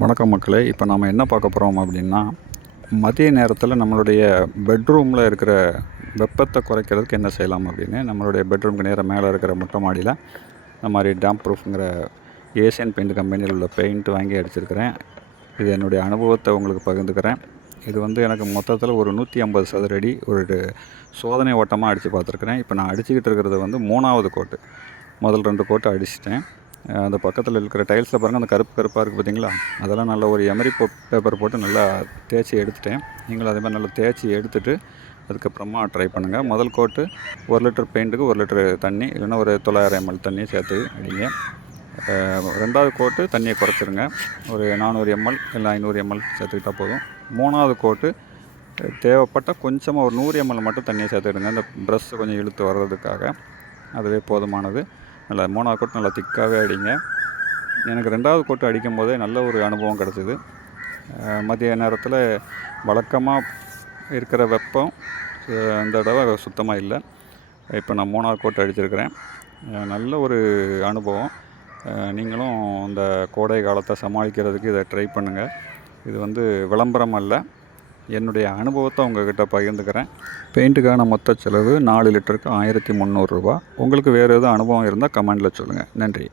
வணக்கம் மக்களே. இப்போ நாம் என்ன பார்க்க போகிறோம் அப்படின்னா, மதிய நேரத்தில் நம்மளுடைய பெட்ரூமில் இருக்கிற வெப்பத்தை குறைக்கிறதுக்கு என்ன செய்யலாம் அப்படின்னு, நம்மளுடைய பெட்ரூமுக்கு நேராக மேலே இருக்கிற மொட்டை மாடியில் இந்த மாதிரி டேம்ப் ப்ரூஃப்ங்கிற ஏசியன் பெயிண்ட் கம்பெனியில் உள்ள பெயிண்ட் வாங்கி அடிச்சிருக்கிறேன். இது என்னுடைய அனுபவத்தை உங்களுக்கு பகிர்ந்துக்கிறேன். இது வந்து எனக்கு மொத்தத்தில் ஒரு 150 சதுர அடி ஒரு சோதனை ஓட்டமாக அடித்து பார்த்துருக்குறேன். இப்போ நான் அடிச்சுக்கிட்டு இருக்கிறது வந்து 3வது கோட்டு. முதல் 2 கோட்டு அடிச்சிட்டேன். அந்த பக்கத்தில் இருக்கிற டைல்ஸில் பாருங்கள், அந்த கருப்பு கருப்பாக இருக்குது பார்த்தீங்களா, அதெல்லாம் நல்ல ஒரு எமரி பேப்பர் போட்டு நல்லா தேய்ச்சி எடுத்துட்டேன். நீங்களும் அதே மாதிரி நல்லா தேய்ச்சி எடுத்துகிட்டு அதுக்கப்புறமா ட்ரை பண்ணுங்கள். முதல் கோட்டு 1 லிட்டர் பெயிண்ட்டுக்கு 1 லிட்டர் தண்ணி, இல்லைன்னா ஒரு 900 ml தண்ணியை சேர்த்து அடிங்க. 2வது கோட்டு தண்ணியை குறைச்சிருங்க, ஒரு 400 ml இல்லை 500 ml சேர்த்துக்கிட்டால் போதும். 3வது கோட்டு தேவைப்பட்டால் கொஞ்சமாக ஒரு 100 ml மட்டும் தண்ணியை சேர்த்துக்கிடுங்க, இந்த ப்ரஷ் கொஞ்சம் இழுத்து வர்றதுக்காக. அதுவே போதுமானது. நல்லா 3வது கோட்டு நல்லா திக்காகவே அடிங்க. எனக்கு 2வது கோட்டு அடிக்கும் போதே நல்ல ஒரு அனுபவம் கிடச்சிது. மதிய நேரத்தில் வழக்கமாக இருக்கிற வெப்பம் இந்த தடவை சுத்தமாக இல்லை. இப்போ நான் 3வது கோட்டு அடிச்சிருக்கிறேன். நல்ல ஒரு அனுபவம். நீங்களும் இந்த கோடை காலத்தை சமாளிக்கிறதுக்கு இதை ட்ரை பண்ணுங்கள். இது வந்து விளம்பரம் அல்ல, என்னுடைய அனுபவத்தை உங்கள்கிட்ட பகிர்ந்துக்கிறேன். பெயிண்ட்டுக்கான மொத்த செலவு 4 லிட்டருக்கு 1300 ரூபா. உங்களுக்கு வேறு எதுவும் அனுபவம் இருந்தால் கமெண்டில் சொல்லுங்கள். நன்றி.